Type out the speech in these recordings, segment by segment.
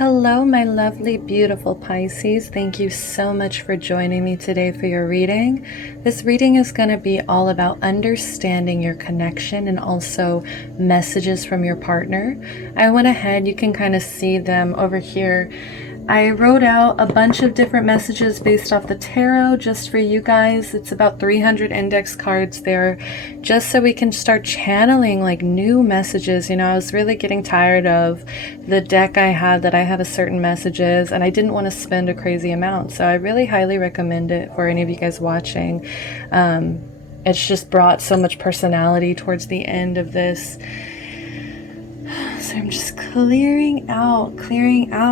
Hello, my lovely, beautiful Pisces. Thank you so much for joining me today for your reading. This reading is going to be all about understanding your connection and also messages from your partner. I went ahead, you can kind of see them over here. I wrote out a bunch of different messages based off the tarot just for you guys. It's about 300 index cards there, just so we can start channeling like new messages. You know, I was really getting tired of the deck I had that I had a certain messages, and I didn't want to spend a crazy amount. So I really highly recommend it for any of you guys watching. It's just brought so much personality towards the end of this. So I'm just clearing out,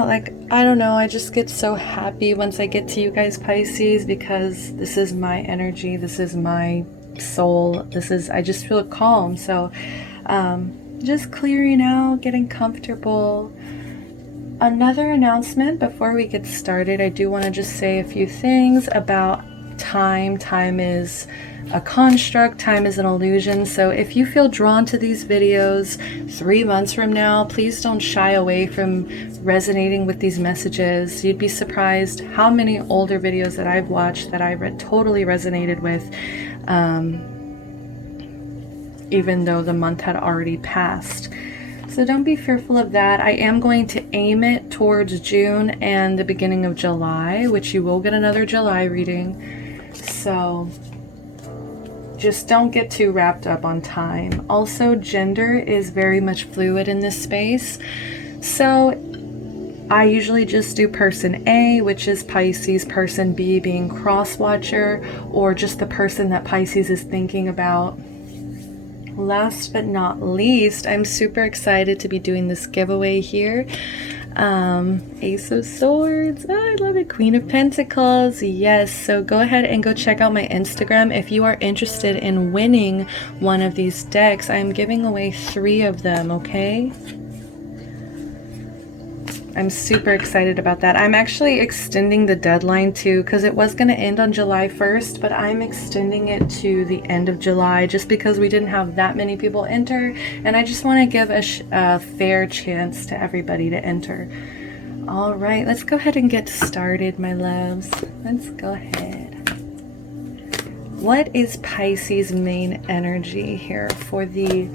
like, I don't know, I just get so happy once I get to you guys, Pisces, because this is my energy, this is my soul, I just feel calm. So just clearing out, getting comfortable. Another announcement before we get started, I do want to just say a few things about time. Time is a construct, time is an illusion. So if you feel drawn to these videos 3 months from now, please don't shy away from resonating with these messages. You'd be surprised how many older videos that I've watched that I totally resonated with, even though the month had already passed. So don't be fearful of that. I am going to aim it towards June and the beginning of July, which you will get another July reading. So just don't get too wrapped up on time. Also, gender is very much fluid in this space. So I usually just do person A, which is Pisces, person B being cross-watcher, or just the person that Pisces is thinking about. Last but not least, I'm super excited to be doing this giveaway here. Ace of Swords, oh, I love it. Queen of Pentacles, yes. So go ahead and go check out my Instagram if you are interested in winning one of these decks. I'm giving away 3 of them, okay? I'm super excited about that. I'm actually extending the deadline too, because it was going to end on July 1st, but I'm extending it to the end of July just because we didn't have that many people enter, and I just want to give a fair chance to everybody to enter. All right, let's go ahead and get started, my loves. Let's go ahead. What is Pisces' main energy here for the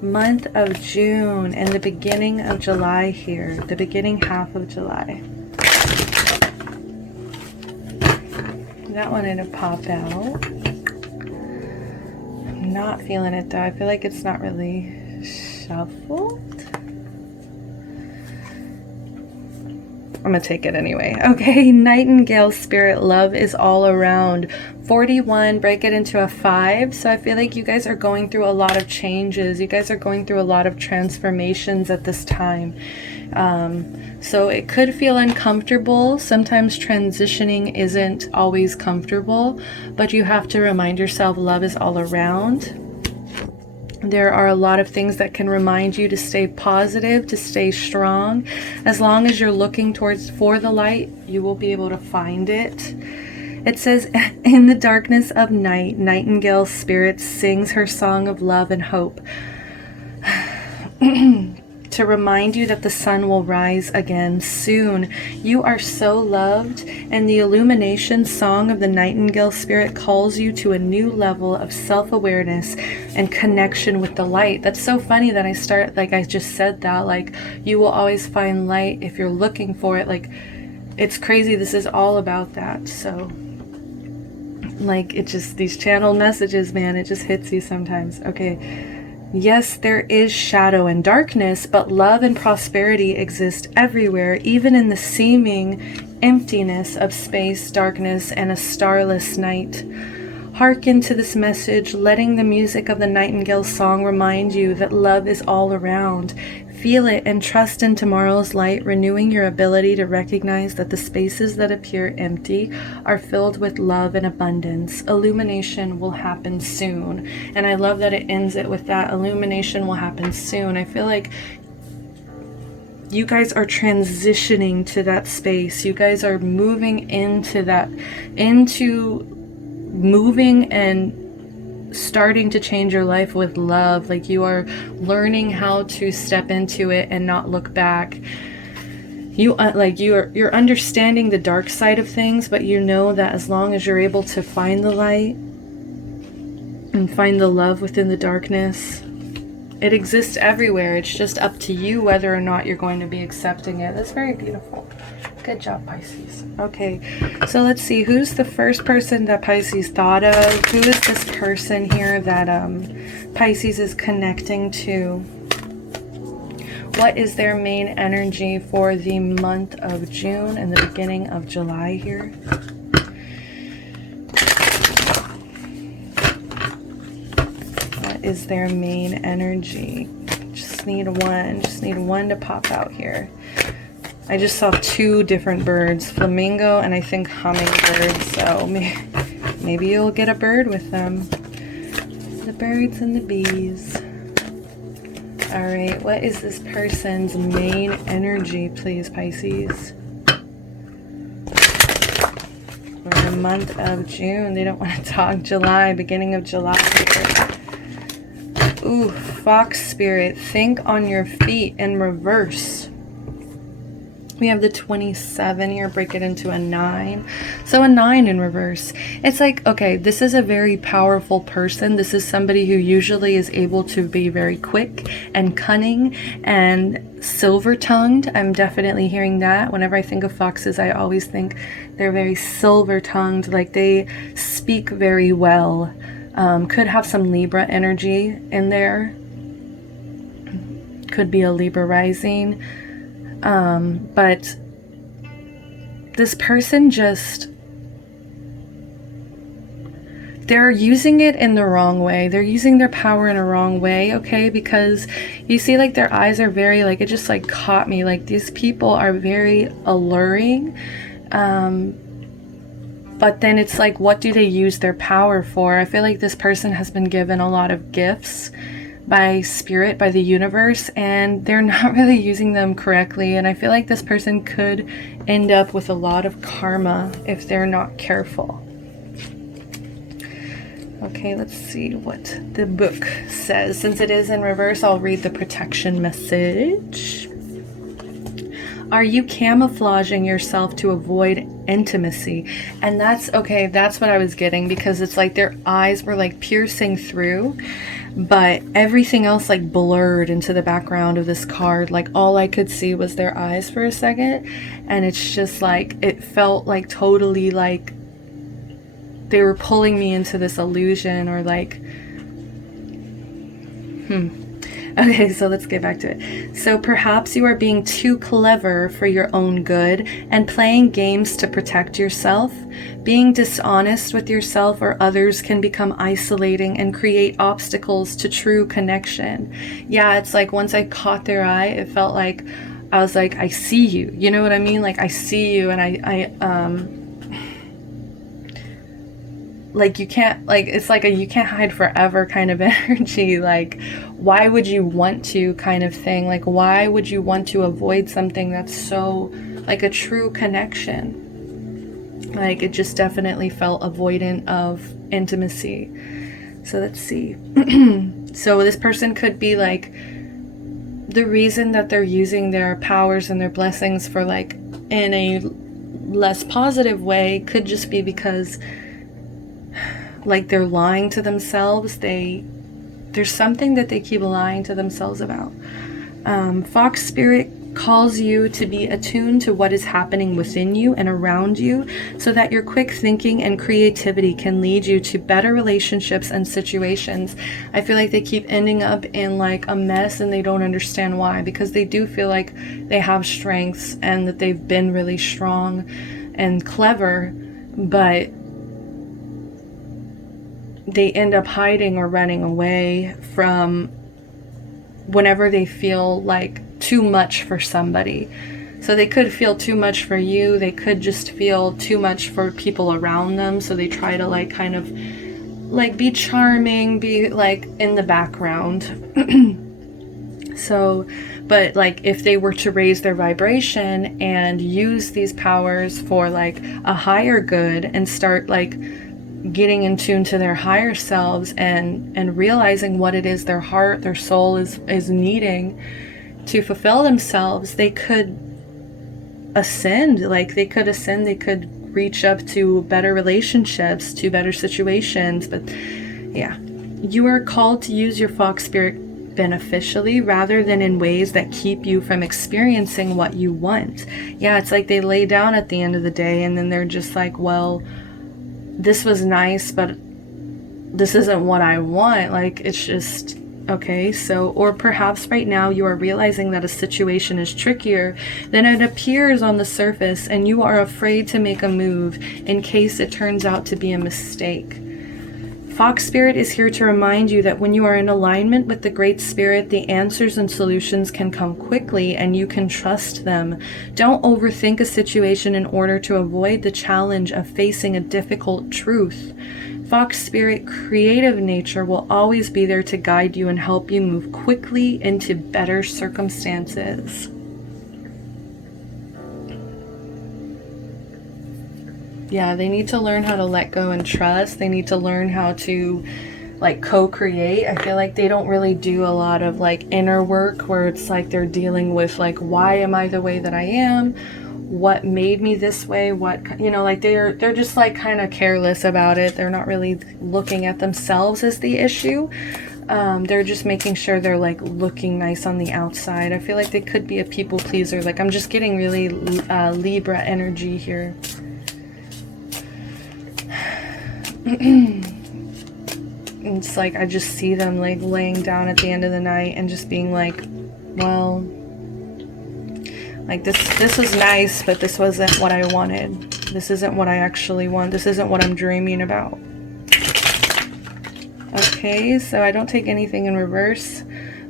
month of June and the beginning of July here, the beginning half of July? That one didn't pop out. I'm not feeling it though. I feel like it's not really shuffled. I'm gonna take it anyway. Okay, Nightingale spirit, love is all around. 41, break it into a 5. So I feel like you guys are going through a lot of changes. You guys are going through a lot of transformations at this time. So it could feel uncomfortable. Sometimes transitioning isn't always comfortable, but you have to remind yourself love is all around. There are a lot of things that can remind you to stay positive, to stay strong. As long as you're looking for the light, you will be able to find it. It says, in the darkness of night, Nightingale spirit sings her song of love and hope to remind you that the sun will rise again soon. You are so loved, and the illumination song of the Nightingale spirit calls you to a new level of self-awareness and connection with the light. That's so funny that I just said that, like, you will always find light if you're looking for it. Like, it's crazy. This is all about that. So, like, it just, these channeled messages, man, it just hits you sometimes. Okay. Yes, there is shadow and darkness, but love and prosperity exist everywhere, even in the seeming emptiness of space, darkness, and a starless night. Hearken to this message, letting the music of the Nightingale song remind you that love is all around. Feel it and trust in tomorrow's light, renewing your ability to recognize that the spaces that appear empty are filled with love and abundance. Illumination will happen soon. And I love that it ends it with that. Illumination will happen soon. I feel like you guys are transitioning to that space. You guys are moving into that, moving and starting to change your life with love. Like, you are learning how to step into it and not look back. you're understanding the dark side of things, but you know that as long as you're able to find the light and find the love within the darkness, it exists everywhere. It's just up to you whether or not you're going to be accepting it. That's very beautiful. Good job, Pisces. Okay, so let's see. Who's the first person that Pisces thought of? Who is this person here that Pisces is connecting to? What is their main energy for the month of June and the beginning of July here? What is their main energy? Just need one to pop out here. I just saw two different birds, flamingo and I think hummingbird, so maybe you'll get a bird with them. The birds and the bees. All right, what is this person's main energy, please, Pisces? For the month of June. They don't want to talk July, beginning of July here. Ooh, fox spirit, think on your feet in reverse. We have the 27 here, break it into a 9. So a 9 in reverse. It's like, okay, this is a very powerful person. This is somebody who usually is able to be very quick and cunning and silver-tongued. I'm definitely hearing that. Whenever I think of foxes, I always think they're very silver-tongued, like they speak very well. Could have some Libra energy in there. Could be a Libra rising. But this person just, they're using it in the wrong way. They're using their power in a wrong way, okay? Because you see, like, their eyes are very, like, it just, like, caught me. Like, these people are very alluring. But then it's like, what do they use their power for? I feel like this person has been given a lot of gifts by spirit, by the universe, and they're not really using them correctly. And I feel like this person could end up with a lot of karma if they're not careful. Okay, let's see what the book says. Since it is in reverse, I'll read the protection message. Are you camouflaging yourself to avoid intimacy? And that's okay, that's what I was getting, because it's like their eyes were like piercing through, but everything else like blurred into the background of this card. Like all I could see was their eyes for a second, and it's just like it felt like totally like they were pulling me into this illusion, or like Okay, so let's get back to it. So perhaps you are being too clever for your own good and playing games to protect yourself. Being dishonest with yourself or others can become isolating and create obstacles to true connection. Yeah, it's like once I caught their eye, it felt like I was like, I see you. You know what I mean? Like I see you, and I like you can't, like it's like a you can't hide forever kind of energy. Like why would you want to kind of thing? Like why would you want to avoid something that's so like a true connection? Like it just definitely felt avoidant of intimacy. So let's see. So this person could be like, the reason that they're using their powers and their blessings for like in a less positive way could just be because like they're lying to themselves. There's something that they keep lying to themselves about. Fox spirit calls you to be attuned to what is happening within you and around you, so that your quick thinking and creativity can lead you to better relationships and situations. I feel like they keep ending up in like a mess, and they don't understand why, because they do feel like they have strengths and that they've been really strong and clever, but they end up hiding or running away from whenever they feel like too much for somebody. So they could feel too much for you. They could just feel too much for people around them. So they try to like kind of like be charming, be like in the background. So, but like if they were to raise their vibration and use these powers for like a higher good and start like getting in tune to their higher selves and realizing what it is their heart, their soul is needing to fulfill themselves, they could ascend. Like they could ascend, they could reach up to better relationships, to better situations. But yeah, you are called to use your fox spirit beneficially rather than in ways that keep you from experiencing what you want. Yeah, it's like they lay down at the end of the day and then they're just like, well, this was nice, but this isn't what I want. Like, it's just, okay, so, or perhaps right now you are realizing that a situation is trickier than it appears on the surface, and you are afraid to make a move in case it turns out to be a mistake. Fox Spirit is here to remind you that when you are in alignment with the Great Spirit, the answers and solutions can come quickly and you can trust them. Don't overthink a situation in order to avoid the challenge of facing a difficult truth. Fox Spirit creative nature will always be there to guide you and help you move quickly into better circumstances. Yeah, they need to learn how to let go and trust. They need to learn how to like co-create. I feel like they don't really do a lot of like inner work where it's like they're dealing with like, why am I the way that I am? What made me this way? What, you know, like they're just like kind of careless about it. They're not really looking at themselves as the issue. They're just making sure they're like looking nice on the outside. I feel like they could be a people pleaser. Like I'm just getting really Libra energy here. It's like I just see them like laying down at the end of the night and just being like, well, like this was nice, but this wasn't what I wanted. This isn't what I actually want. This isn't what I'm dreaming about. Okay, so I don't take anything in reverse,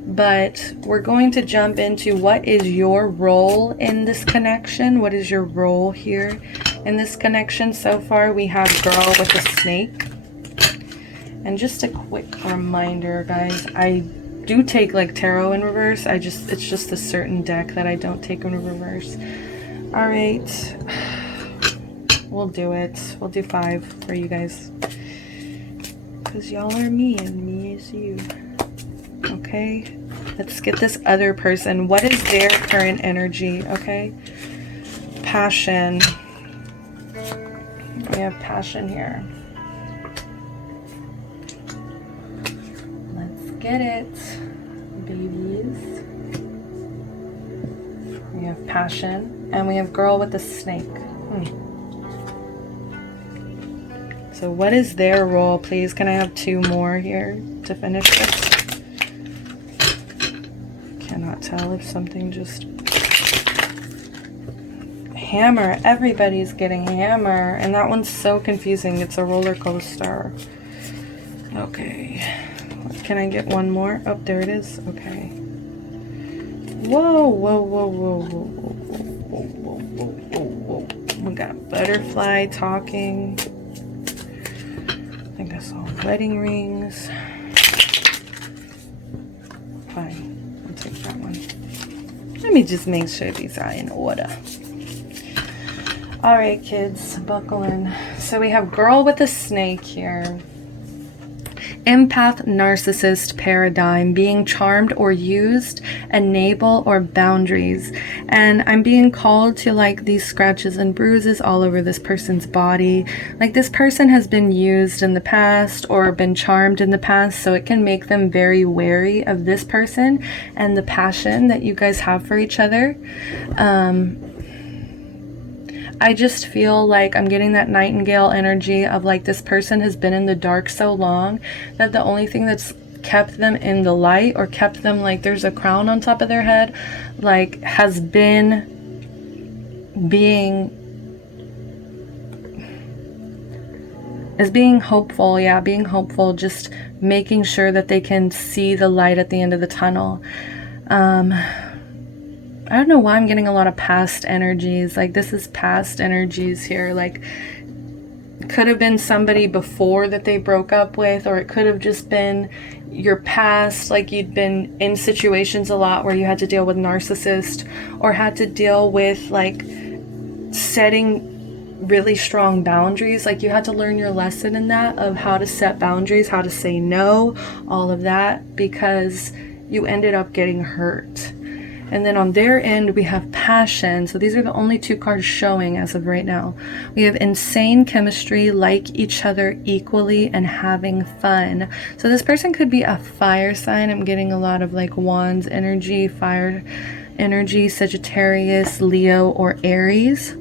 but we're going to jump into what is your role in this connection. What is your role here in this connection? So far we have girl with a snake. And just a quick reminder, guys, I do take like tarot in reverse. It's just a certain deck that I don't take in reverse. All right, we'll do it. We'll do 5 for you guys, because y'all are me and me is you. Okay, let's get this other person. What is their current energy? Okay, passion. We have passion here. Let's get it, babies. We have passion, and we have girl with a snake. So what is their role, please? Can I have 2 more here to finish this? Cannot tell if something just... Hammer. Everybody's getting hammer, and that one's so confusing. It's a roller coaster. Okay, can I get 1 more? Oh, there it is. Okay. Whoa, whoa, whoa, whoa, whoa, whoa, whoa, whoa, whoa, whoa, whoa. We got butterfly talking. I think I saw wedding rings. Fine, I'll take that one. Let me just make sure these are in order. All right, kids, buckle in. So we have girl with a snake here. Empath narcissist paradigm, being charmed or used, enable or boundaries. And I'm being called to like these scratches and bruises all over this person's body. Like this person has been used in the past or been charmed in the past, so it can make them very wary of this person and the passion that you guys have for each other. I just feel like I'm getting that nightingale energy of like this person has been in the dark so long that the only thing that's kept them in the light or kept them like there's a crown on top of their head, like has been being hopeful. Yeah, being hopeful, just making sure that they can see the light at the end of the tunnel. I don't know why I'm getting a lot of past energies. Like this is past energies here. Like could have been somebody before that they broke up with, or it could have just been your past. Like you'd been in situations a lot where you had to deal with narcissist or had to deal with like setting really strong boundaries. Like you had to learn your lesson in that of how to set boundaries, how to say no, all of that, because you ended up getting hurt. And then on their end, we have passion. So these are the only 2 cards showing as of right now. We have insane chemistry, like each other equally, and having fun. So this person could be a fire sign. I'm getting a lot of like wands energy, fire energy, Sagittarius, Leo, or Aries.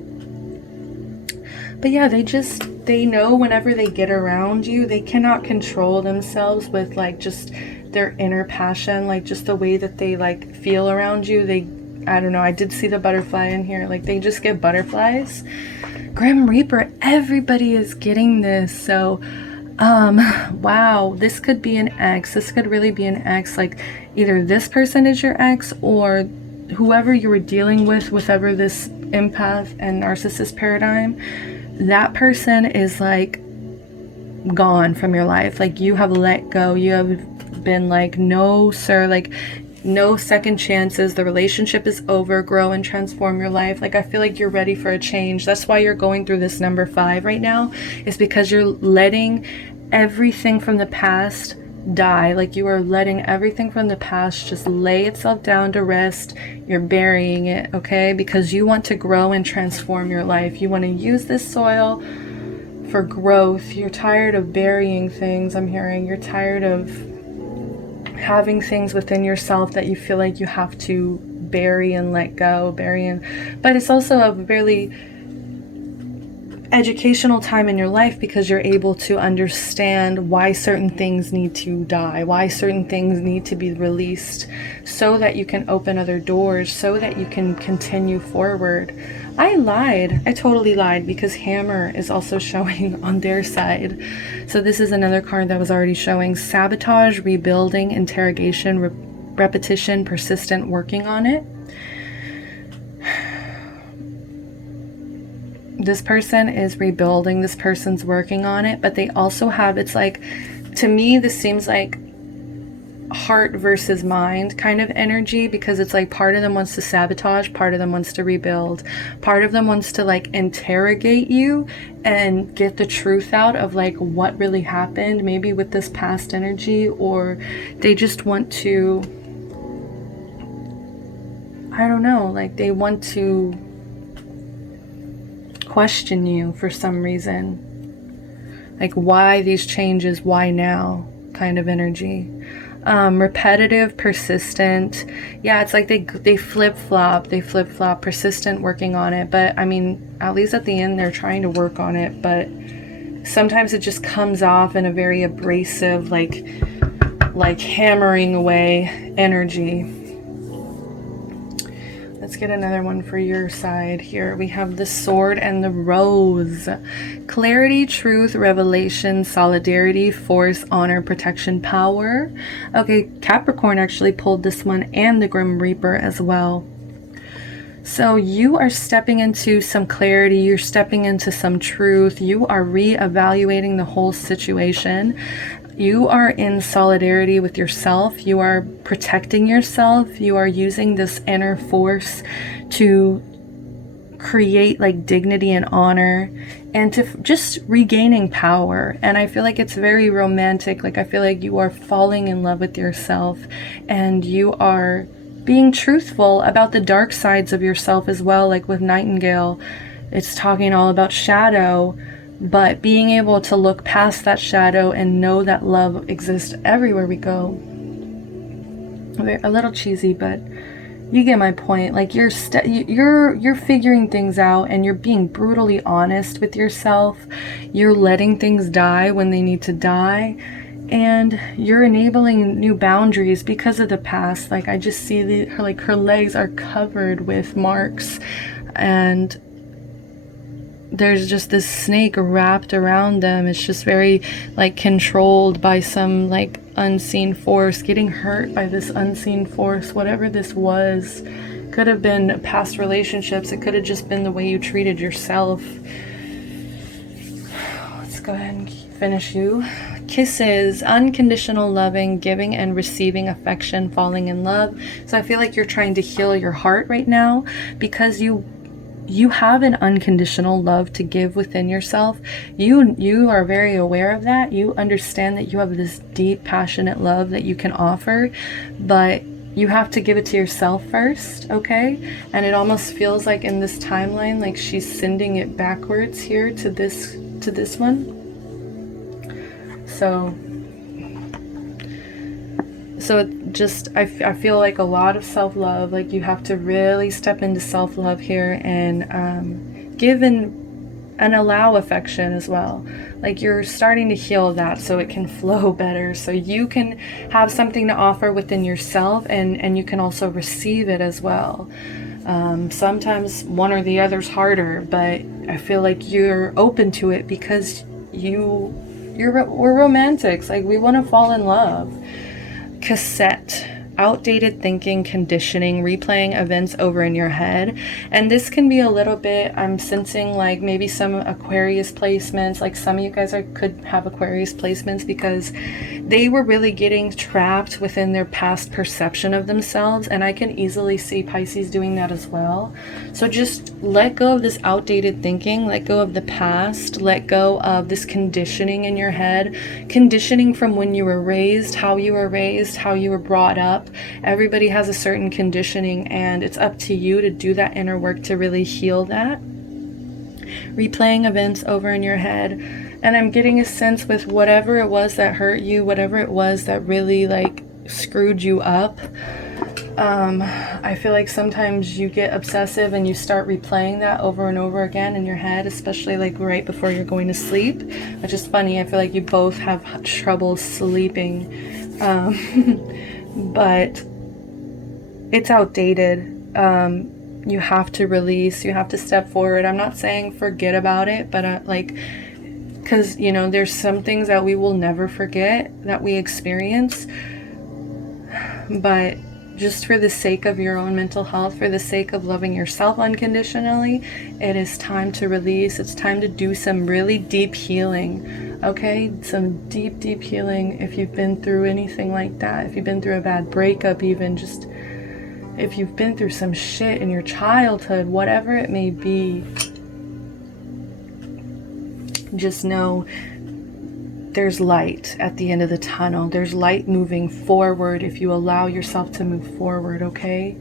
But yeah, they know whenever they get around you, they cannot control themselves with like just their inner passion, like just the way that they like feel around you. I don't know, I did see the butterfly in here, like they just get butterflies. Grim Reaper, everybody is getting this. So wow, this could be an ex. This could really be an ex. Like either this person is your ex, or whoever you were dealing with ever this empath and narcissist paradigm, that person is like gone from your life. Like you have let go. You have been like, no sir, like no second chances. The relationship is over. Grow and transform your life. Like I feel like you're ready for a change. That's why you're going through this number 5 right now, is because you're letting everything from the past die. Like you are letting everything from the past just lay itself down to rest. You're burying it, okay? Because you want to grow and transform your life. You want to use this soil for growth. You're tired of burying things, I'm hearing. You're tired of having things within yourself that you feel like you have to bury and let go, but it's also a really educational time in your life, because you're able to understand why certain things need to die, why certain things need to be released, so that you can open other doors, so that you can continue forward. I lied. I totally lied, because Hammer is also showing on their side. So this is another card that was already showing. Sabotage, rebuilding, interrogation, repetition, persistent, working on it. This person is rebuilding, this person's working on it, but they also have, it's like, to me, this seems like heart versus mind kind of energy, because it's like part of them wants to sabotage, part of them wants to rebuild, part of them wants to like interrogate you and get the truth out of like what really happened, maybe with this past energy, or they just want to, I don't know, like they want to question you for some reason, like why these changes, why now kind of energy. Repetitive, persistent, yeah, it's like they flip-flop, persistent, working on it, but I mean, at least at the end they're trying to work on it, but sometimes it just comes off in a very abrasive, like hammering away energy. Let's get another one for your side here. We have the Sword and the Rose. Clarity, truth, revelation, solidarity, force, honor, protection, power. Okay, Capricorn actually pulled this one, and the Grim Reaper as well. So you are stepping into some clarity. You're stepping into some truth. You are reevaluating the whole situation. You are in solidarity with yourself. You are protecting yourself. You are using this inner force to create like dignity and honor, and to just regaining power. And I feel like it's very romantic. Like I feel like you are falling in love with yourself, and you are being truthful about the dark sides of yourself as well. Like with Nightingale, it's talking all about shadow, but being able to look past that shadow and know that love exists everywhere we go. A little cheesy, but you get my point. Like you're figuring things out, and you're being brutally honest with yourself. You're letting things die when they need to die, and you're enabling new boundaries because of the past. Like I just see her legs are covered with marks, and there's just this snake wrapped around them. It's just very like controlled by some like unseen force, getting hurt by this unseen force. Whatever this was, could have been past relationships. It could have just been the way you treated yourself. Let's go ahead and finish you. Kisses, unconditional loving, giving and receiving affection, falling in love. So I feel like you're trying to heal your heart right now, because you have an unconditional love to give within yourself. You are very aware of that. You understand that you have this deep, passionate love that you can offer, but you have to give it to yourself first, okay? And it almost feels like in this timeline, like she's sending it backwards here to this one. So it just, I feel like a lot of self-love, like you have to really step into self-love here and give and allow affection as well. Like you're starting to heal that so it can flow better, so you can have something to offer within yourself, and you can also receive it as well. Sometimes one or the other's harder, but I feel like you're open to it because we're romantics. Like we want to fall in love. Cassette. Outdated thinking, conditioning, replaying events over in your head. And this can be a little bit, I'm sensing like maybe some Aquarius placements, like some of you guys could have Aquarius placements because they were really getting trapped within their past perception of themselves, and I can easily see Pisces doing that as well. So just let go of this outdated thinking, let go of the past, let go of this conditioning in your head, conditioning from when you were raised, how you were brought up. Everybody has a certain conditioning, and it's up to you to do that inner work to really heal that. Replaying events over in your head. And I'm getting a sense with whatever it was that hurt you, whatever it was that really like screwed you up. I feel like sometimes you get obsessive and you start replaying that over and over again in your head, especially like right before you're going to sleep, which is funny. I feel like you both have trouble sleeping. But it's outdated. You have to release, you have to step forward. I'm not saying forget about it, but because there's some things that we will never forget that we experience, but just for the sake of your own mental health, for the sake of loving yourself unconditionally, it is time to release. It's time to do some really deep healing, okay? Some deep, deep healing. If you've been through anything like that, if you've been through a bad breakup, even just if you've been through some shit in your childhood, whatever it may be, just know there's light at the end of the tunnel. There's light moving forward if you allow yourself to move forward, okay?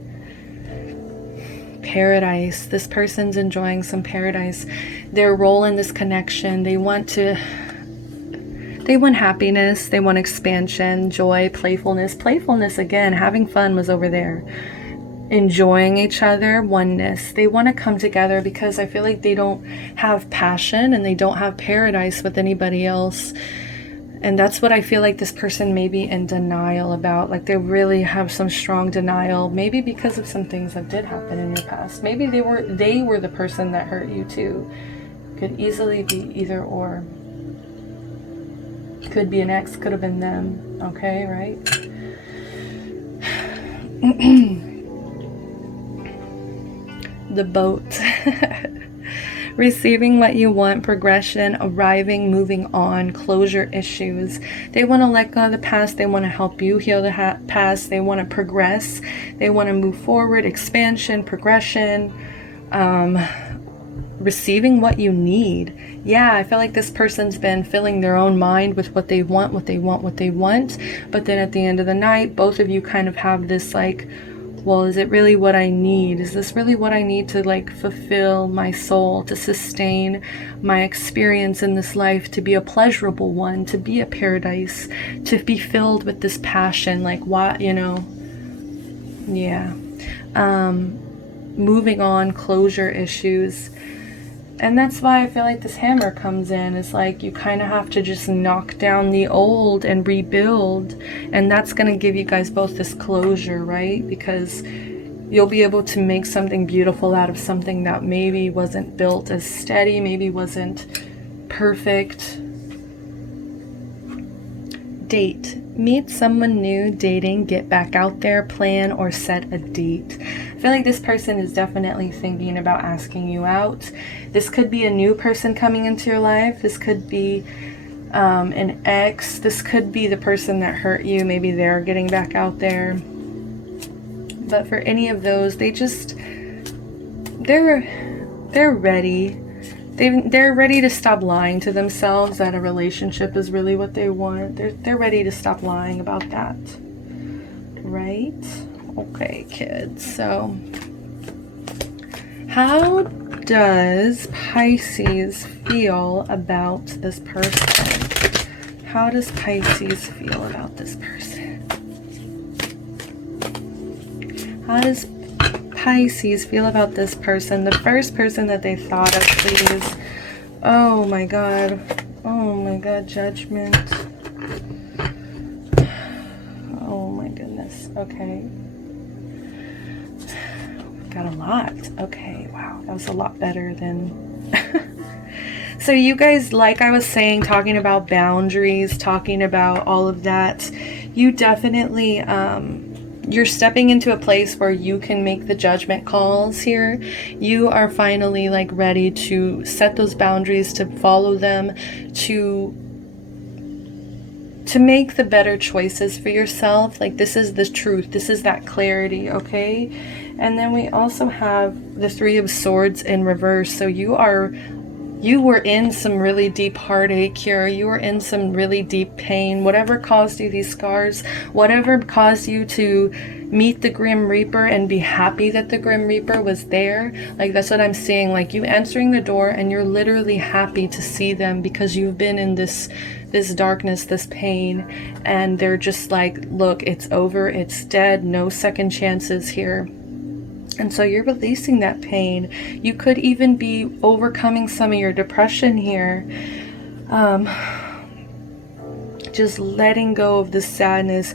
Paradise. This person's enjoying some paradise. Their role in this connection, they want happiness, they want expansion, joy, playfulness. Playfulness, again, having fun was over there. Enjoying each other, oneness. They want to come together because I feel like they don't have passion and they don't have paradise with anybody else. And that's what I feel like this person may be in denial about. Like they really have some strong denial, maybe because of some things that did happen in your past. Maybe they were the person that hurt you too. Could easily be either or. Could be an ex, could have been them. Okay, right? The boat. Receiving what you want, progression, arriving, moving on, closure issues. They want to let go of the past. They want to help you heal the past. They want to progress. They want to move forward, expansion, progression, receiving what you need. Yeah, I feel like this person's been filling their own mind with what they want. But then at the end of the night, both of you kind of have this like, well, is it really what I need? Is this really what I need to like fulfill my soul, to sustain my experience in this life, to be a pleasurable one, to be a paradise, to be filled with this passion? Like what, yeah. Moving on, closure issues. And that's why I feel like this hammer comes in. It's like you kind of have to just knock down the old and rebuild. And that's going to give you guys both this closure, right? Because you'll be able to make something beautiful out of something that maybe wasn't built as steady, maybe wasn't perfect. Date. Meet someone new, dating, get back out there, plan or set a date. I feel like this person is definitely thinking about asking you out. This could be a new person coming into your life. This could be an ex. This could be the person that hurt you. Maybe they're getting back out there. But for any of those, they're ready. They're ready to stop lying to themselves that a relationship is really what they want. They're ready to stop lying about that. Right? Okay, kids. So, how does Pisces feel about this person? How does Pisces feel about this person? How does Pisces feel about this person? The first person that they thought of, please. Oh my God. Oh my God, Judgment. Oh my goodness. Okay. Got a lot. Okay, wow. That was a lot better than... So you guys, like I was saying, talking about boundaries, talking about all of that, you definitely, you're stepping into a place where you can make the judgment calls here. You are finally like ready to set those boundaries, to follow them, to make the better choices for yourself. Like, this is the truth. This is that clarity, okay? And then we also have the Three of Swords in reverse. So you were in some really deep heartache here. You were in some really deep pain. Whatever caused you these scars, whatever caused you to meet the Grim Reaper and be happy that the Grim Reaper was there. Like, that's what I'm seeing. Like, you answering the door and you're literally happy to see them because you've been in this darkness, this pain, and they're just like, look, it's over, it's dead, no second chances here. And so you're releasing that pain. You could even be overcoming some of your depression here. Just letting go of the sadness,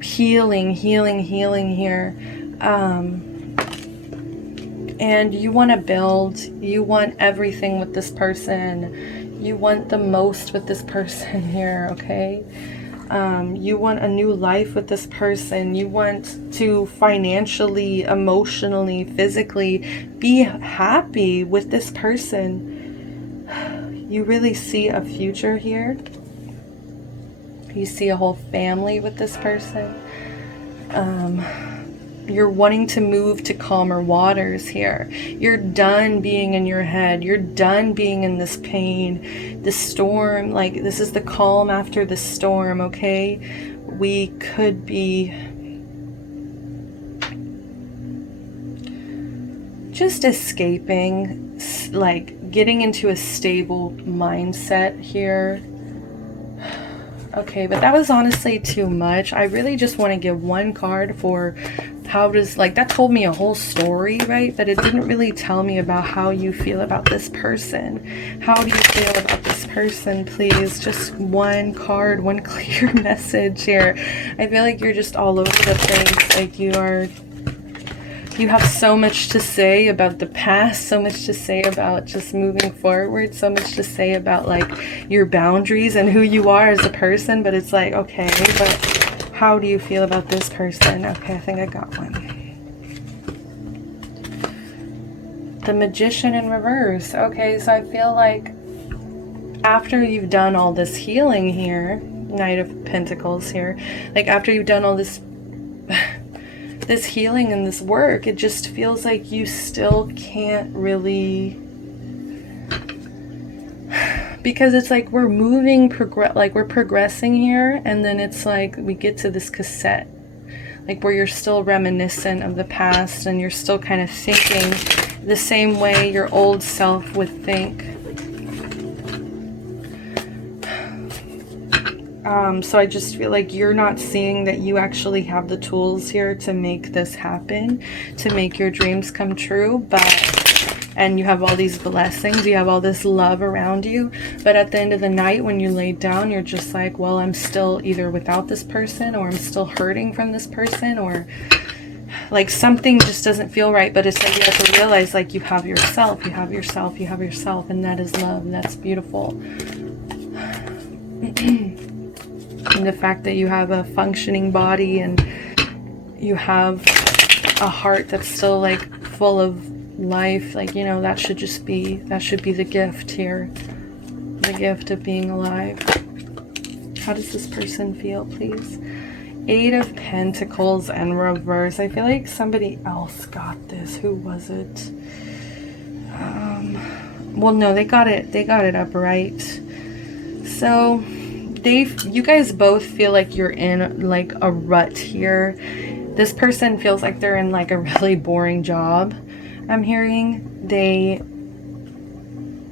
healing here. And you want to build. You want everything with this person. You want the most with this person here, okay? You want a new life with this person. You want to financially, emotionally, physically be happy with this person. You really see a future here. You see a whole family with this person. You're wanting to move to calmer waters here. You're done being in your head. You're done being in this pain, the storm. Like, this is the calm after the storm, okay? We could be just escaping, like getting into a stable mindset here. Okay, but that was honestly too much. I really just want to give one card for how does, like, that told me a whole story, right? But it didn't really tell me about how you feel about this person. How do you feel about this person, please? Just one card, one clear message here. I feel like you're just all over the place. Like, you have so much to say about the past, so much to say about just moving forward, so much to say about like your boundaries and who you are as a person. But it's like, okay, but how do you feel about this person? Okay, I think I got one. The Magician in reverse. Okay, so I feel like after you've done all this healing here, Knight of Pentacles here, like after you've done all this this healing and this work, it just feels like you still can't really, because it's like we're moving, like we're progressing here, and then it's like we get to this cassette, like where you're still reminiscent of the past and you're still kind of thinking the same way your old self would think. So I just feel like you're not seeing that you actually have the tools here to make this happen, to make your dreams come true, and you have all these blessings, you have all this love around you, but at the end of the night when you lay down, you're just like, well, I'm still either without this person, or I'm still hurting from this person, or like something just doesn't feel right. But it's like you have to realize, like, you have yourself, you have yourself, you have yourself, and that is love, and that's beautiful. And the fact that you have a functioning body and you have a heart that's still like full of life, like, you know, that should be the gift here, the gift of being alive. How does this person feel, please? Eight of Pentacles in reverse. I feel like somebody else got this. Who was it? Well, no, they got it upright. So you guys both feel like you're in like a rut here. This person feels like they're in like a really boring job. I'm hearing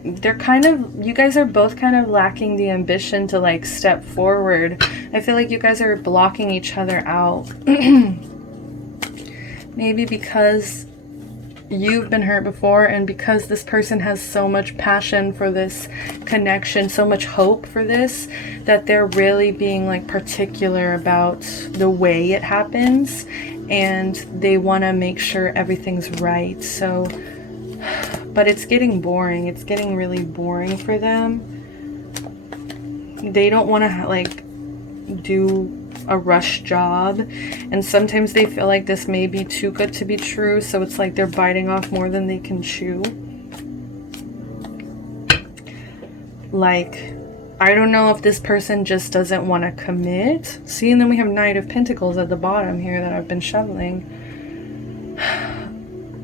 they're kind of, you guys are both kind of lacking the ambition to like step forward. I feel like you guys are blocking each other out. Maybe because you've been hurt before, and because this person has so much passion for this connection, so much hope for this, that they're really being like particular about the way it happens, and they want to make sure everything's right. So, but it's getting boring. It's getting really boring for them. They don't want to like do a rush job, and sometimes they feel like this may be too good to be true, so it's like they're biting off more than they can chew. Like, I don't know if this person just doesn't want to commit. See, and then we have Knight of Pentacles at the bottom here that I've been shoveling.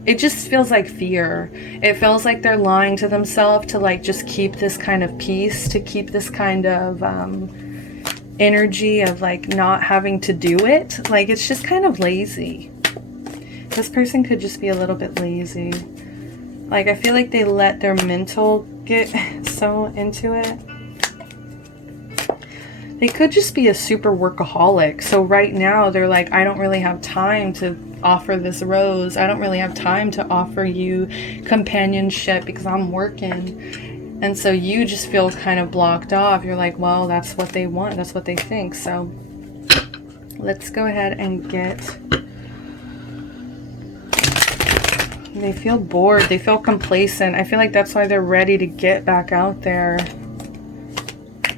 It just feels like fear. It feels like they're lying to themselves to like just keep this kind of peace, to keep this kind of energy of like not having to do it. Like, it's just kind of lazy. This person could just be a little bit lazy. Like, I feel like they let their mental get so into it. They could just be a super workaholic. So right now they're like, I don't really have time to offer this rose. I don't really have time to offer you companionship because I'm working. And so you just feel kind of blocked off. You're like, well, that's what they want. That's what they think. So let's go ahead and get... They feel bored. They feel complacent. I feel like that's why they're ready to get back out there.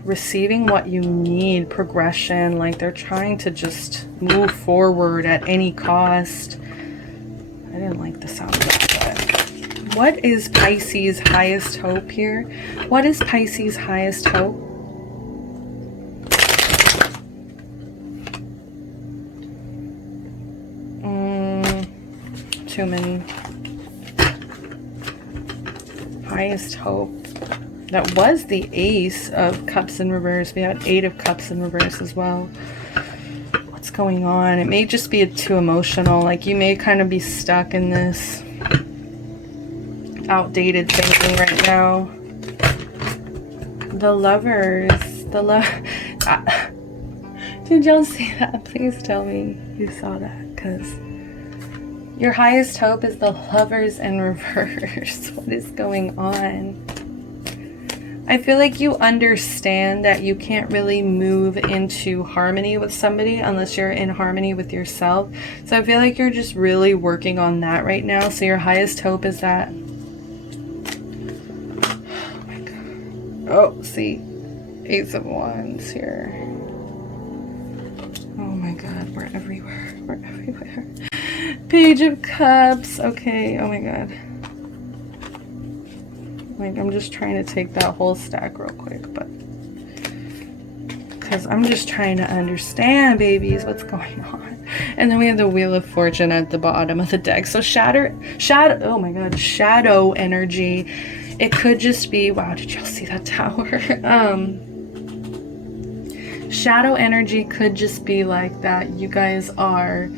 Receiving what you need, progression. Like, they're trying to just move forward at any cost. I didn't like the sound of that, but what is Pisces' highest hope here? What is Pisces' highest hope? Too many. Highest hope. That was the Ace of Cups in reverse. We had 8 of Cups in reverse as well. What's going on? It may just be too emotional. Like, you may kind of be stuck in this outdated thinking right now. The Lovers. Did y'all see that? Please tell me you saw that, because your highest hope is the Lovers in reverse. What is going on? I feel like you understand that you can't really move into harmony with somebody unless you're in harmony with yourself. So I feel like you're just really working on that right now. So your highest hope is that... Oh my God. Oh, see? Ace of Wands here. Oh my God, we're everywhere. We're everywhere. Page of Cups. Okay, oh my God. Like, I'm just trying to take that whole stack real quick, but because I'm just trying to understand, babies, what's going on. And then we have the Wheel of Fortune at the bottom of the deck. So oh my God, shadow energy. It could just be, wow, did y'all see that tower? Shadow energy could just be like that. You guys are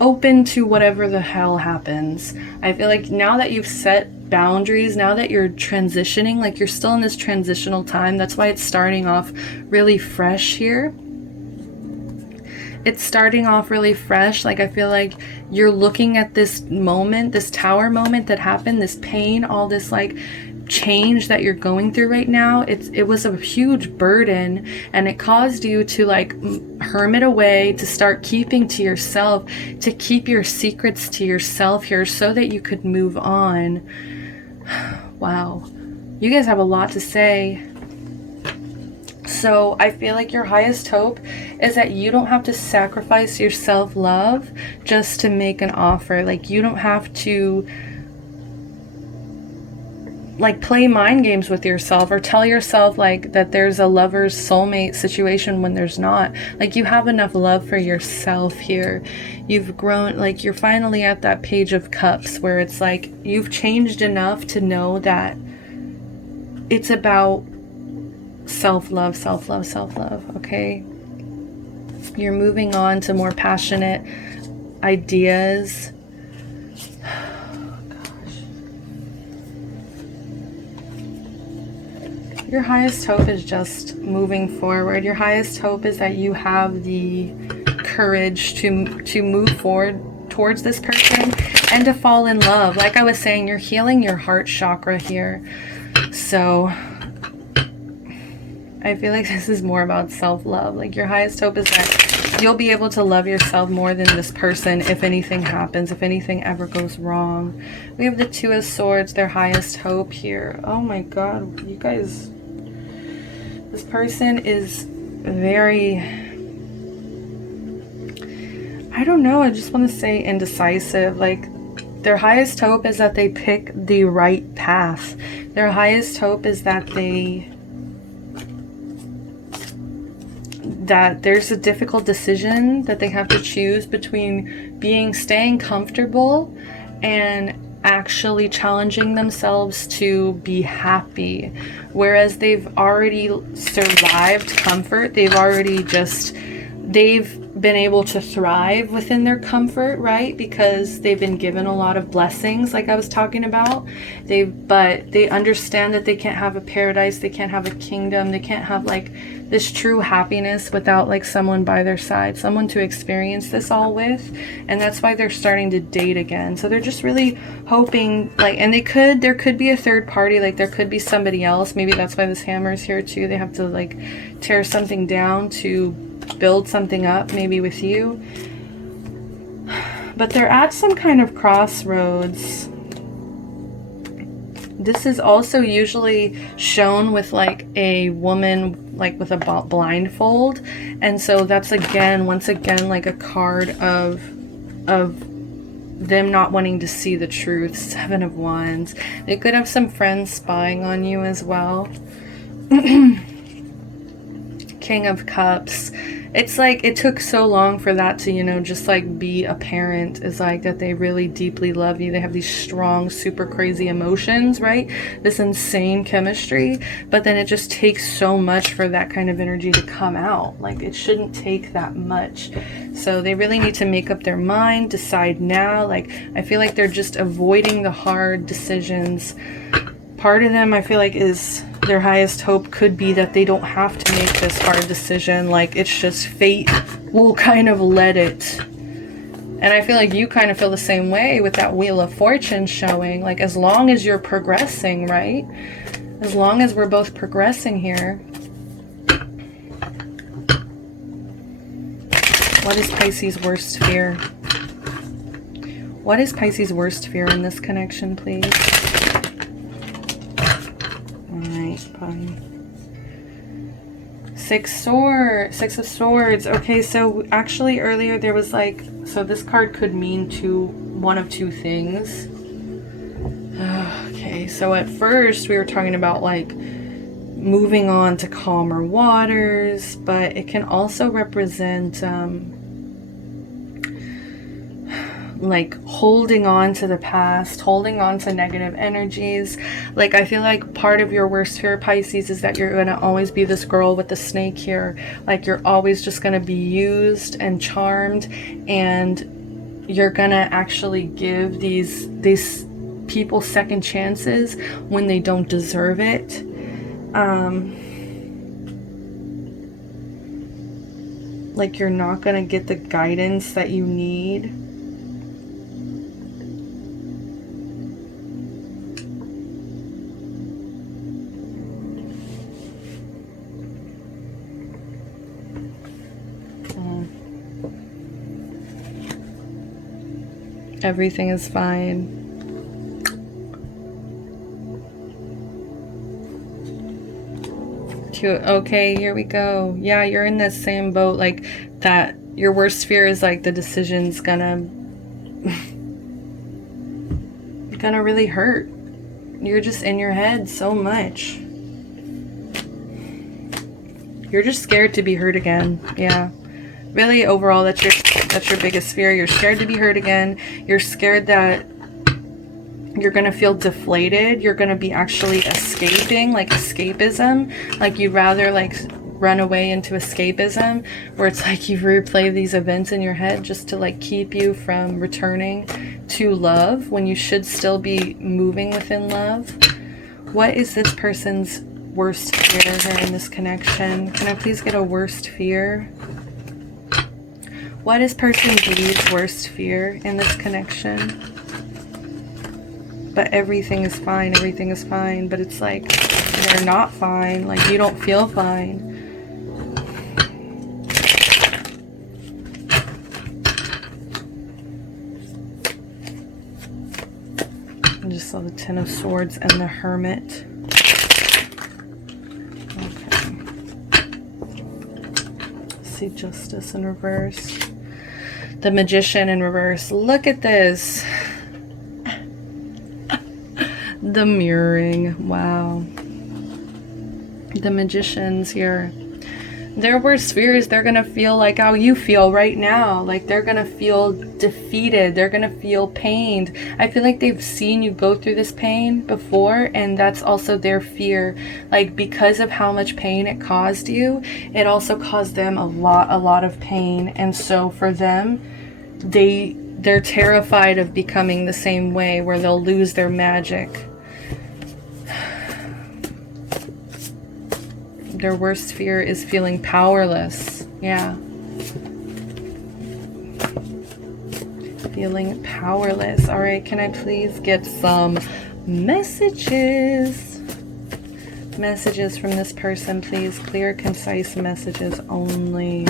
open to whatever the hell happens. I feel like now that you've set boundaries, now that you're transitioning, like you're still in this transitional time, that's why it's starting off really fresh here. It's starting off really fresh. Like, I feel like you're looking at this moment, this tower moment that happened, this pain, all this like change that you're going through right now. It was a huge burden, and it caused you to like hermit away, to start keeping to yourself, to keep your secrets to yourself here so that you could move on. Wow, you guys have a lot to say. So I feel like your highest hope is that you don't have to sacrifice your self-love just to make an offer. Like, you don't have to like play mind games with yourself or tell yourself like that there's a lover's soulmate situation when there's not. Like, you have enough love for yourself here. You've grown, like you're finally at that Page of Cups where it's like you've changed enough to know that it's about self-love, self-love, self-love. Okay, you're moving on to more passionate ideas. Your highest hope is just moving forward. Your highest hope is that you have the courage to move forward towards this person and to fall in love. Like I was saying, you're healing your heart chakra here. So I feel like this is more about self-love. Like your highest hope is that you'll be able to love yourself more than this person if anything happens, if anything ever goes wrong. We have the Two of Swords, their highest hope here. Oh my God, you guys... This person is very, I don't know, I just want to say indecisive. Like their highest hope is that they pick the right path. Their highest hope is that there's a difficult decision that they have to choose between staying comfortable and actually challenging themselves to be happy. Whereas they've already survived comfort, they've been able to thrive within their comfort, right? Because they've been given a lot of blessings, like I was talking about. But they understand that they can't have a paradise, they can't have a kingdom, they can't have like this true happiness without like someone by their side, someone to experience this all with. And that's why they're starting to date again. So they're just really hoping, like, and there could be a third party, like there could be somebody else. Maybe that's why this hammer is here too. They have to like tear something down to build something up, maybe with you. But they're at some kind of crossroads. This is also usually shown with like a woman like with a blindfold, and so that's once again like a card of them not wanting to see the truth. Seven of Wands. They could have some friends spying on you as well. King of Cups. It's like it took so long for that to, you know, just like be apparent, is like that they really deeply love you. They have these strong, super crazy emotions, right? This insane chemistry. But then it just takes so much for that kind of energy to come out. Like it shouldn't take that much. So they really need to make up their mind, decide now. Like I feel like they're just avoiding the hard decisions. Part of them I feel like is their highest hope could be that they don't have to make this hard decision. Like it's just fate will kind of let it. And I feel like you kind of feel the same way with that Wheel of Fortune showing. Like as long as you're progressing, right? As long as we're both progressing here. What is Pisces' worst fear? What is Pisces' worst fear in this connection, please? Six of Swords. Okay, so actually earlier there was like, so this card could mean one of two things. Okay, so at first we were talking about like moving on to calmer waters, but it can also represent like holding on to the past, holding on to negative energies. Like I feel like part of your worst fear, Pisces, is that you're going to always be this girl with the snake here. Like you're always just going to be used and charmed, and you're going to actually give these people second chances when they don't deserve it. Like you're not going to get the guidance that you need. Everything is fine. Okay, here we go. Yeah, you're in that same boat. Like that, your worst fear is like the decision's gonna really hurt. You're just in your head so much. You're just scared to be hurt again. Yeah. Really, overall, that's your biggest fear. You're scared to be hurt again. You're scared that you're going to feel deflated. You're going to be actually escaping, like escapism. Like you'd rather like run away into escapism, where it's like you replay these events in your head just to like keep you from returning to love when you should still be moving within love. What is this person's worst fear here in this connection? Can I please get a worst fear? What is person B's worst fear in this connection? But everything is fine, everything is fine. But it's like they're not fine. Like you don't feel fine. I just saw the Ten of Swords and the Hermit. See Justice in reverse. The Magician in reverse. Look at this. The mirroring. Wow. The Magicians here. Their worst fears, they're going to feel like how you feel right now. Like they're going to feel defeated. They're going to feel pained. I feel like they've seen you go through this pain before, and that's also their fear. Like because of how much pain it caused you, it also caused them a lot of pain. And so for them, they're terrified of becoming the same way, where they'll lose their magic. Their worst fear is feeling powerless. Yeah. Feeling powerless. All right, can I please get some messages? Messages from this person, please. Clear, concise messages only.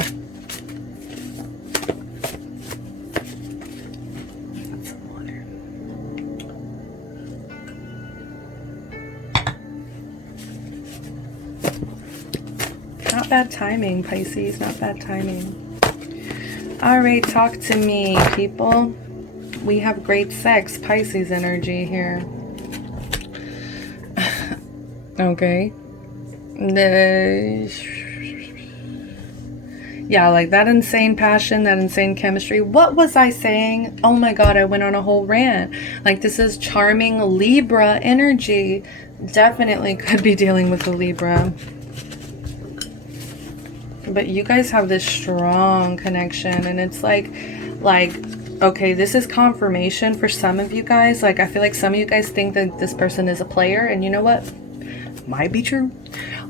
Not bad timing, Pisces. Not bad timing. All right, talk to me, people. We have great sex, Pisces energy here. Okay. Yeah, like that insane passion, that insane chemistry. What was I saying? Oh my God, I went on a whole rant. Like this is charming Libra energy. Definitely could be dealing with a Libra. But you guys have this strong connection, and it's like, okay, this is confirmation for some of you guys. Like, I feel like some of you guys think that this person is a player, and you know what? Might be true.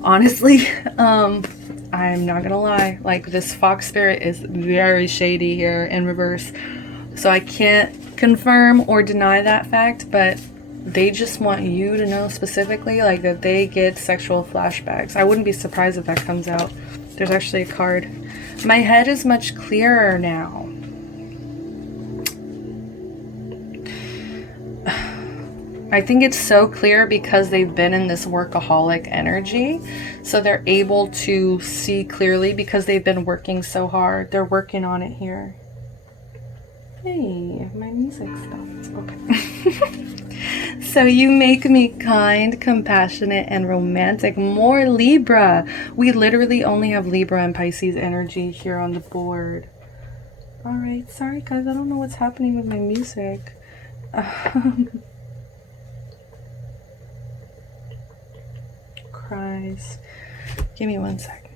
Honestly, I'm not gonna lie. Like, this fox spirit is very shady here in reverse. So I can't confirm or deny that fact, but they just want you to know specifically, like, that they get sexual flashbacks. I wouldn't be surprised if that comes out. There's actually a card. My head is much clearer now. I think it's so clear because they've been in this workaholic energy. So they're able to see clearly because they've been working so hard. They're working on it here. Hey, my music stopped. Okay. So you make me kind, compassionate, and romantic. More Libra. We literally only have Libra and Pisces energy here on the board. All right. Sorry, guys. I don't know what's happening with my music. Christ. Give me 1 second.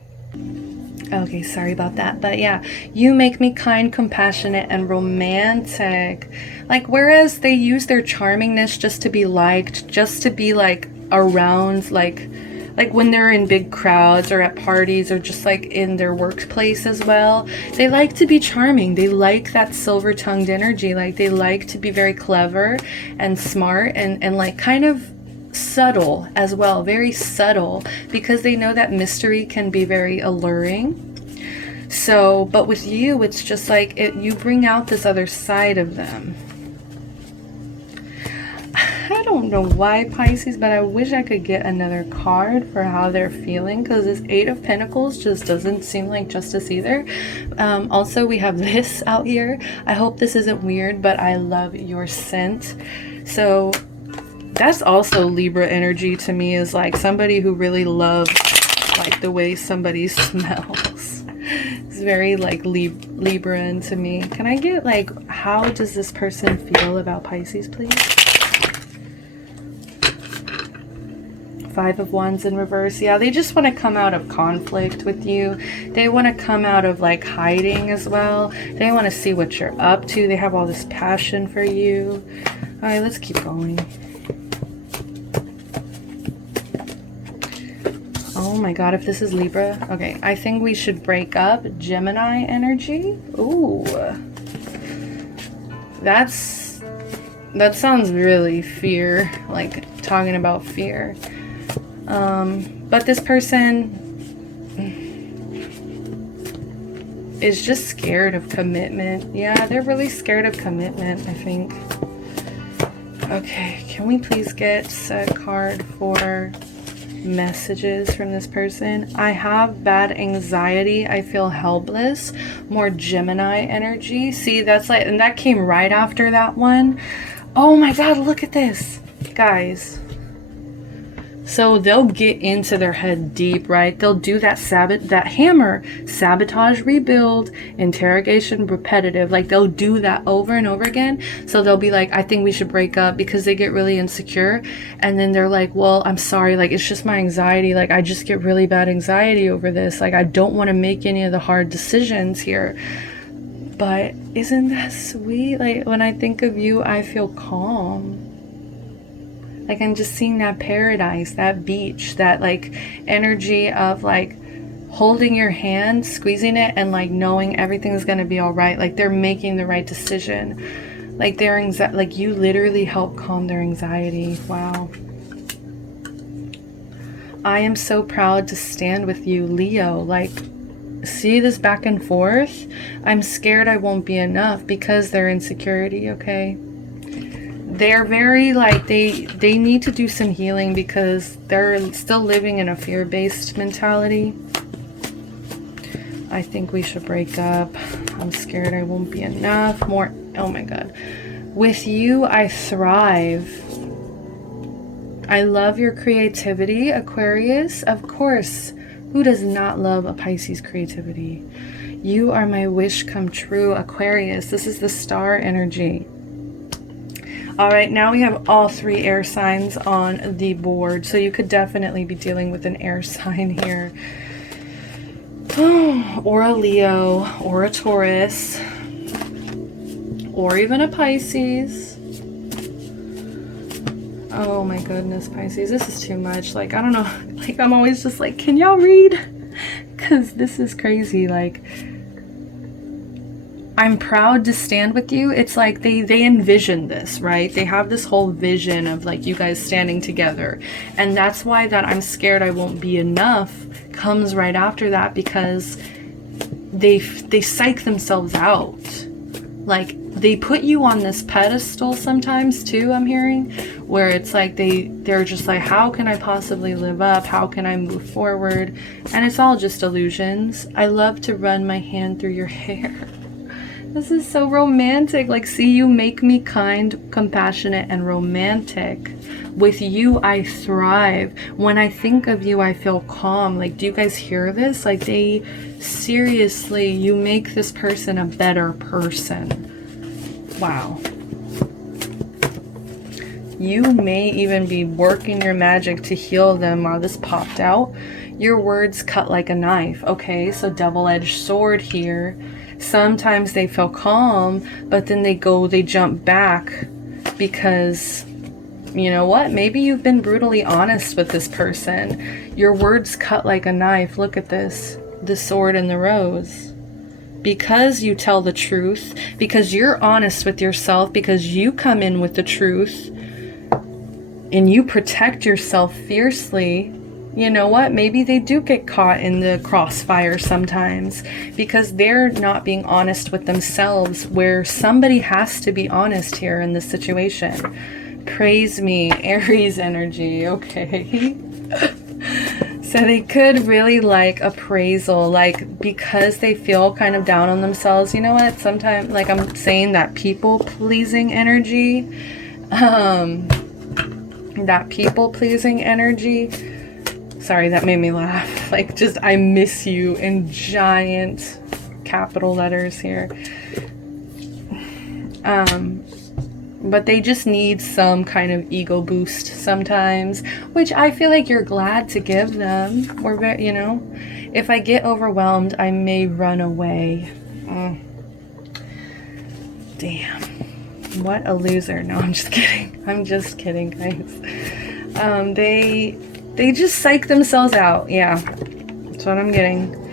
Okay, sorry about that. But yeah, you make me kind, compassionate, and romantic. Like, whereas they use their charmingness just to be liked, just to be like around, like when they're in big crowds or at parties or just like in their workplace as well, they like to be charming. They like that silver-tongued energy. Like, they like to be very clever and smart and like kind of subtle as well, very subtle, because they know that mystery can be very alluring. So, but with you, it's just like you bring out this other side of them. I don't know why, Pisces, but I wish I could get another card for how they're feeling, because this Eight of Pentacles just doesn't seem like justice either. Also, we have this out here. I hope this isn't weird, but I love your scent. So that's also Libra energy to me, is like somebody who really loves like the way somebody smells. It's very like Libran to me. Can I get like, how does this person feel about Pisces, please? Five of Wands in reverse. Yeah, they just want to come out of conflict with you. They want to come out of like hiding as well. They want to see what you're up to. They have all this passion for you. All right, let's keep going. Oh my God, if this is Libra. Okay, I think we should break up. Gemini energy. Ooh. That sounds really fear, like talking about fear. But this person is just scared of commitment. Yeah, they're really scared of commitment, I think. Okay, can we please get a card for messages from this person? I have bad anxiety. I feel helpless. More Gemini energy. See, that's like, and that came right after that one. Oh my God, look at this, guys. So they'll get into their head deep, right? They'll do that hammer, sabotage, rebuild, interrogation, repetitive. Like they'll do that over and over again. So they'll be like, I think we should break up, because they get really insecure. And then they're like, well, I'm sorry. Like, it's just my anxiety. Like, I just get really bad anxiety over this. Like, I don't want to make any of the hard decisions here. But isn't that sweet? Like, when I think of you, I feel calm. Like, I'm just seeing that paradise, that beach, that like energy of like holding your hand, squeezing it, and like knowing everything's gonna be all right. Like they're making the right decision. Like like you literally help calm their anxiety. Wow. I am so proud to stand with you, Leo. Like, see this back and forth? I'm scared I won't be enough, because their insecurity, okay? They're very like, they need to do some healing, because they're still living in a fear-based mentality. I think we should break up. I'm scared I won't be enough. More, oh my God. With you, I thrive. I love your creativity, Aquarius. Of course. Who does not love a Pisces creativity? You are my wish come true, Aquarius. This is the star energy. All right, now we have all three air signs on the board. So you could definitely be dealing with an air sign here. Or a Leo, or a Taurus, or even a Pisces. Oh my goodness, Pisces, this is too much. Like, I don't know, like I'm always just like, can y'all read? Because this is crazy. Like, I'm proud to stand with you. It's like they envision this, right? They have this whole vision of like you guys standing together. And that's why that I'm scared I won't be enough comes right after that, because they psych themselves out. Like, they put you on this pedestal sometimes too, I'm hearing, where it's like they're just like, how can I possibly live up? How can I move forward? And it's all just illusions. I love to run my hand through your hair. This is so romantic. Like, see, you make me kind, compassionate, and romantic. With you, I thrive. When I think of you, I feel calm. Like, do you guys hear this? Like, seriously, you make this person a better person. Wow. You may even be working your magic to heal them. While this popped out. Your words cut like a knife. Okay, so double-edged sword here. Sometimes they feel calm, but then they jump back because, you know what? Maybe you've been brutally honest with this person. Your words cut like a knife. Look at this. The sword and the rose. Because you tell the truth, because you're honest with yourself, because you come in with the truth, and you protect yourself fiercely, you know what? Maybe they do get caught in the crossfire sometimes, because they're not being honest with themselves, where somebody has to be honest here in this situation. Praise me, Aries energy, okay? So they could really like appraisal, like, because they feel kind of down on themselves. You know what? Sometimes, like I'm saying, that people-pleasing energy, that people-pleasing energy. Sorry, that made me laugh. Like, just, I miss you in giant capital letters here. but they just need some kind of ego boost sometimes, which I feel like you're glad to give them. Or, you know, if I get overwhelmed, I may run away. Damn, what a loser. No, I'm just kidding. I'm just kidding, guys. They just psych themselves out. Yeah, that's what I'm getting.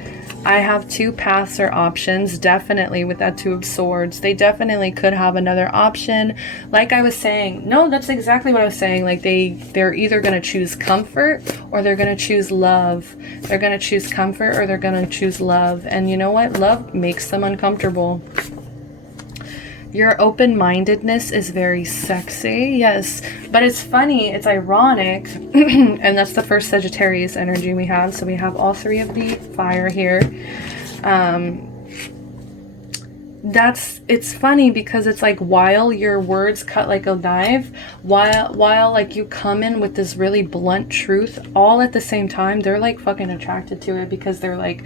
I have two paths or options, definitely, with that Two of Swords. They definitely could have another option. Like I was saying, no, that's exactly what I was saying. Like they're either going to choose comfort or they're going to choose love. They're going to choose comfort or they're going to choose love. And you know what? Love makes them uncomfortable. Your open-mindedness is very sexy, yes, but it's funny, it's ironic, and that's the first Sagittarius energy we have. So we have all three of the fire here. It's funny because it's like, while your words cut like a knife, while like you come in with this really blunt truth, all at the same time, they're like fucking attracted to it, because they're like,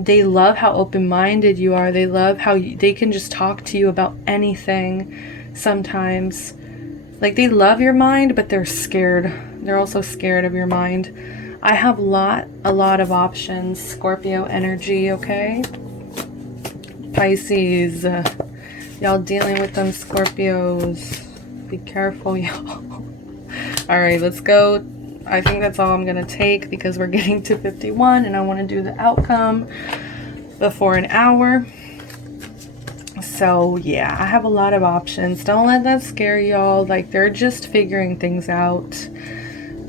they love how open-minded you are. They love how they can just talk to you about anything sometimes. Like, they love your mind, but they're scared. They're also scared of your mind. I have a lot of options. Scorpio energy, okay? Pisces. Y'all dealing with them Scorpios. Be careful, y'all. All right, let's go. I think that's all I'm going to take, because we're getting to 51 and I want to do the outcome before an hour. So yeah, I have a lot of options. Don't let that scare y'all. Like, they're just figuring things out.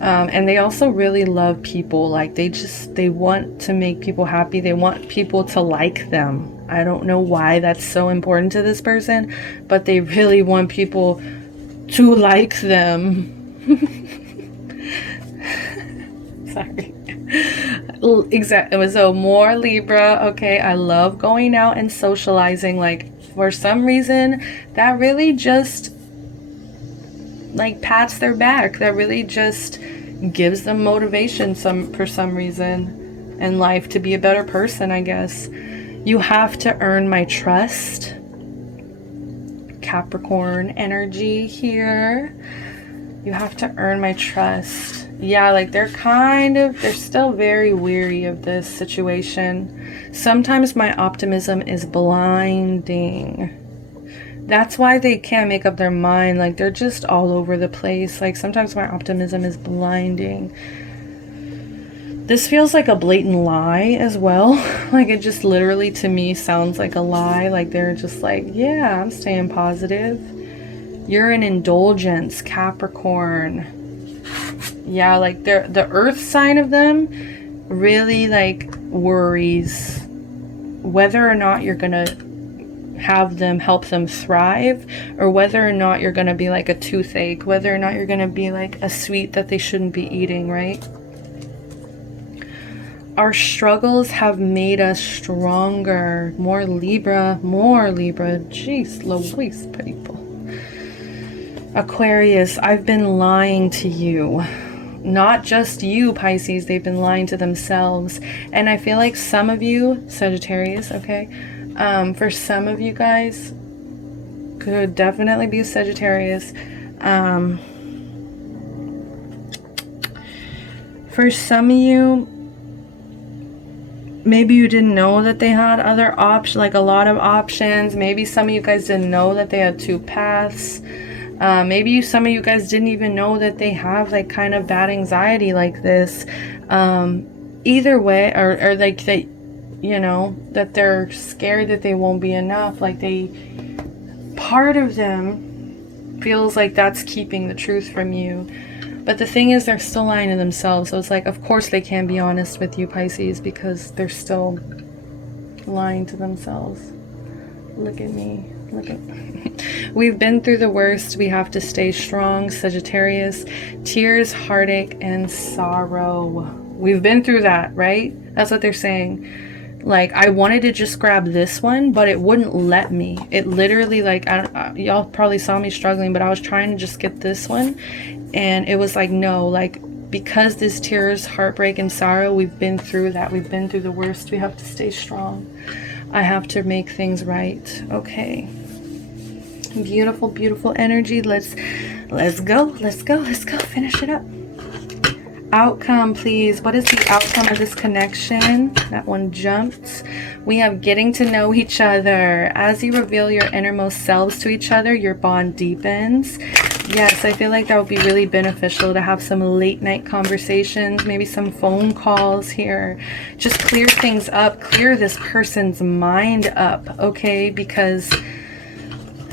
And they also really love people. Like, they want to make people happy. They want people to like them. I don't know why that's so important to this person, but they really want people to like them. Sorry. Exactly. So more Libra. Okay, I love going out and socializing. Like, for some reason, that really just like pats their back. That really just gives them motivation for some reason in life to be a better person, I guess. You have to earn my trust. Capricorn energy here. You have to earn my trust. Yeah, like they're still very weary of this situation. Sometimes my optimism is blinding. That's why they can't make up their mind. Like, they're just all over the place. Like, sometimes my optimism is blinding. This feels like a blatant lie as well. Like, it just literally to me sounds like a lie. Like, they're just like, yeah, I'm staying positive. You're an indulgence, Capricorn. Yeah, like the earth sign of them really like worries whether or not you're gonna help them thrive, or whether or not you're gonna be like a toothache, whether or not you're gonna be like a sweet that they shouldn't be eating, right? Our struggles have made us stronger. More Libra. Jeez Louise, people. Aquarius, I've been lying to you. Not just you, Pisces, they've been lying to themselves. And I feel like some of you, Sagittarius, okay, for some of you guys, could definitely be Sagittarius. For some of you, maybe you didn't know that they had other options, like a lot of options. Maybe some of you guys didn't know that they had two paths. Maybe some of you guys didn't even know that they have like kind of bad anxiety like this. Either way, or like they, you know, that they're scared that they won't be enough. Like part of them feels like that's keeping the truth from you. But the thing is, they're still lying to themselves. So it's like, of course they can't be honest with you, Pisces, because they're still lying to themselves. Look at me. Look at We've been through the worst. We have to stay strong, Sagittarius. Tears, heartache, and sorrow. We've been through that, right? That's what they're saying. Like, I wanted to just grab this one, but it wouldn't let me. It literally, like, y'all probably saw me struggling, but I was trying to just get this one, and it was like, no, like, because this tears, heartbreak, and sorrow, we've been through that. We've been through the worst. We have to stay strong. I have to make things right. Okay. Beautiful, beautiful energy. Let's go. Finish it up. Outcome, please. What is the outcome of this connection? That one jumped. We have getting to know each other. As you reveal your innermost selves to each other, your bond deepens. Yes, I feel like that would be really beneficial to have some late night conversations, maybe some phone calls here. Just clear things up, clear this person's mind up, okay? Because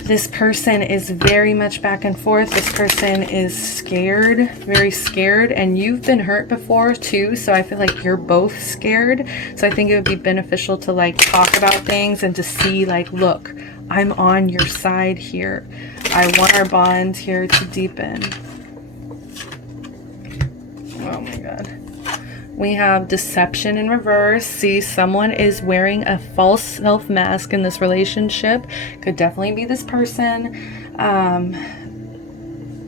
this person is very much back and forth. This person is scared, very scared, and you've been hurt before too, so I feel like you're both scared. So I think it would be beneficial to like talk about things and to see like, look, I'm on your side here. I want our bond here to deepen. Oh my God. We have deception in reverse. See, someone is wearing a false self mask in this relationship. Could definitely be this person.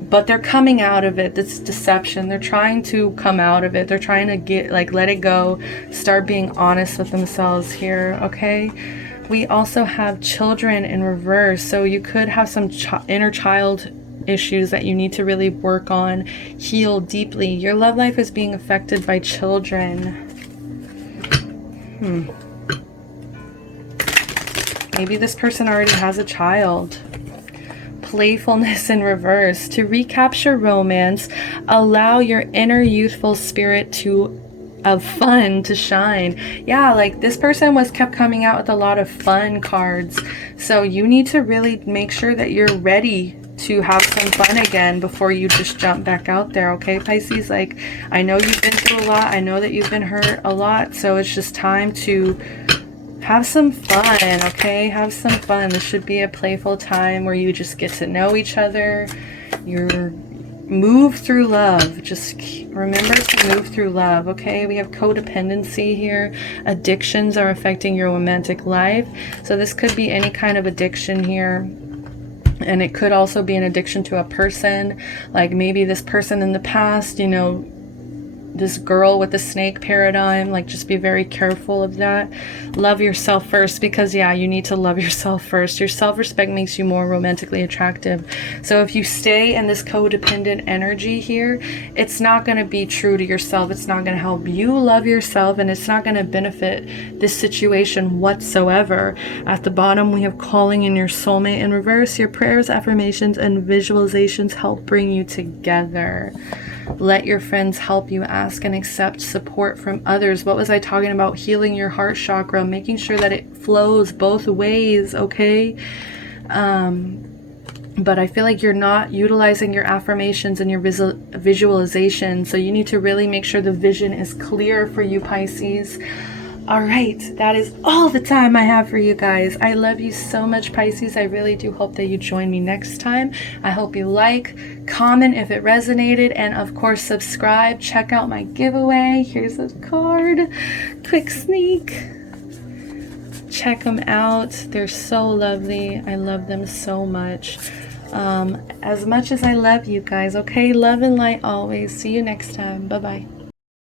But they're coming out of it. This deception. They're trying to come out of it. They're trying to get, like, let it go. Start being honest with themselves here, okay? We also have children in reverse. So you could have some inner child issues that you need to really work on, heal deeply. Your love life is being affected by children. Maybe this person already has a child. Playfulness in reverse. To recapture romance, allow your inner youthful spirit of fun to shine. Yeah, like this person kept coming out with a lot of fun cards. So you need to really make sure that you're ready to have some fun again before you just jump back out there, okay, Pisces? Like, I know you've been through a lot. I know that you've been hurt a lot. So it's just time to have some fun, okay? Have some fun. This should be a playful time where you just get to know each other. You're move through love. Just remember to move through love, okay? We have codependency here. Addictions are affecting your romantic life. So this could be any kind of addiction here. And it could also be an addiction to a person. Like maybe this person in the past, you know, this girl with the snake paradigm, like just be very careful of that. Love yourself first, because yeah, you need to love yourself first. Your self-respect makes you more romantically attractive. So if you stay in this codependent energy here, it's not going to be true to yourself. It's not going to help you love yourself, and it's not going to benefit this situation whatsoever. At the bottom, we have calling in your soulmate in reverse. Your prayers, affirmations, and visualizations help bring you together. Let your friends help you. Ask and accept support from others. What was I talking about? Healing your heart chakra, making sure that it flows both ways, okay? But I feel like you're not utilizing your affirmations and your visualization, so you need to really make sure the vision is clear for you, Pisces. All right, that is all the time I have for you guys. I love you so much, Pisces. I really do hope that you join me next time. I hope you like, comment if it resonated, and of course subscribe. Check out my giveaway. Here's a card. Quick sneak. Check them out. They're so lovely. I love them so much. As much as I love you guys, okay? Love and light always. See you next time. Bye-bye.